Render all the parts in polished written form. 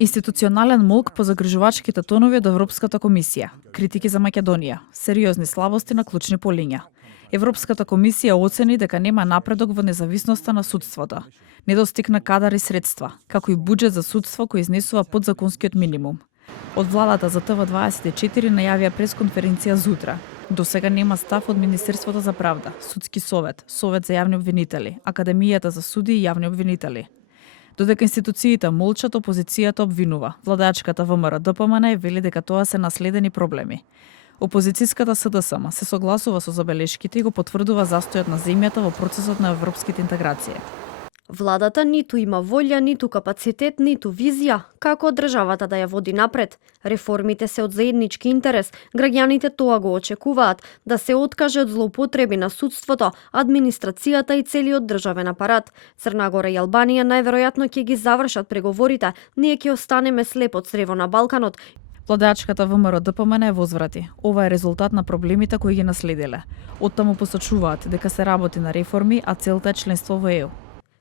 Институционален молк по загрижувачките тонови од Европската комисија, критики за Македонија, сериозни слабости на клучни полиња. Европската комисија оцени дека нема напредок во независноста на судството, недостиг на кадар и средства, како и буџет за судство кој изнесува подзаконскиот минимум. Од владата за ТВ24 најавија пресконференција зутра. До сега нема став од Министерството за правда, Судски совет, Совет за јавни обвинители, Академијата за суди и јавни обвинители. Додека институциите молчат, опозицијата обвинува. Владачката ВМРО-ДПМН вели дека тоа се наследени проблеми. Опозицијската СДСМ се согласува со забелешките и го потврдува застојот на земјата во процесот на европските интеграции. Владата ниту има волја, ниту капацитет, ниту визија како државата да ја води напред. Реформите се од заеднички интерес, граѓаните тоа го очекуваат, да се откаже од злоупотреби на судството, администрацијата и целиот државен апарат. Црна Гора и Албанија најверојатно ќе ги завршат преговорите, ние ќе останеме слеп од црево на Балканот. Владачката ВМРО-ДПМН возврати. Ова е резултат на проблемите кои ги наследиле. Оттаму посочуваат дека се работи на реформи, а целта е членство во ЕУ.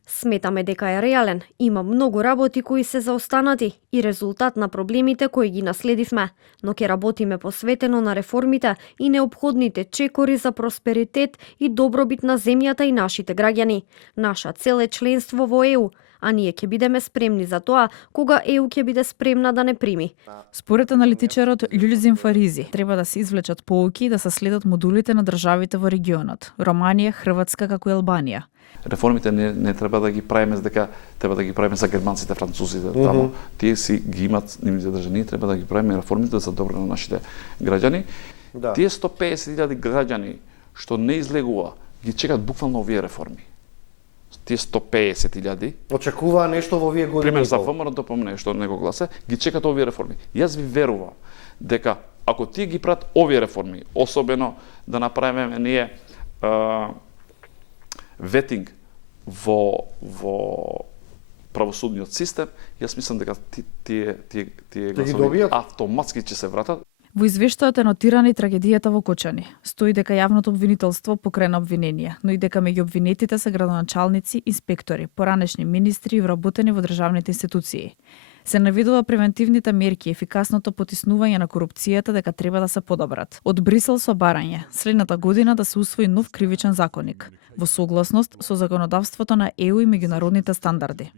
Сметаме дека е реален, има многу работи кои се заостанати и резултат на проблемите кои ги наследивме, но ќе работиме посветено на реформите и неопходните чекори за просперитет и добробит на земјата и нашите граѓани. Наша цел е членство во ЕУ, а ние ќе бидеме спремни за тоа кога ЕУ ќе биде спремна да не прими. Според аналитичарот Љулјзин Фаризи, треба да се извлечат поуки и да се следат модулите на државите во регионот, Романија, Хрватска како и Албанија. Реформите не треба да ги правиме дека треба да ги правиме за германците, французите, таму тие си ги имат нивните држани, треба да ги правиме реформите за добро на нашите граѓани. Да. Тие 150.000 граѓани што не излегува, ги чекат буквално овие реформи. Тие 150.000 очекуваа нешто во овие години. Пример за ВМРО-ДПМН што не го гласа, ги чекат овие реформи. Јас ви верувам дека ако тие ги прават овие реформи, особено да направиме ние ветинг во правосудниот систем, јас мислам дека тие гласови автоматски ќе се вратат. Во извештајот е нотирана и трагедијата во Кочани. Стои дека јавното обвинителство покрена обвиненија, но и дека меѓу обвинетите се градоначалници, инспектори, поранешни министри и вработени во државните институции. Се наведува превентивните мерки и ефикасното потиснување на корупцијата дека треба да се подобрат. Од Брисел со барање, следната година да се усвои нов кривичен законник, во согласност со законодавството на ЕУ и меѓународните стандарди.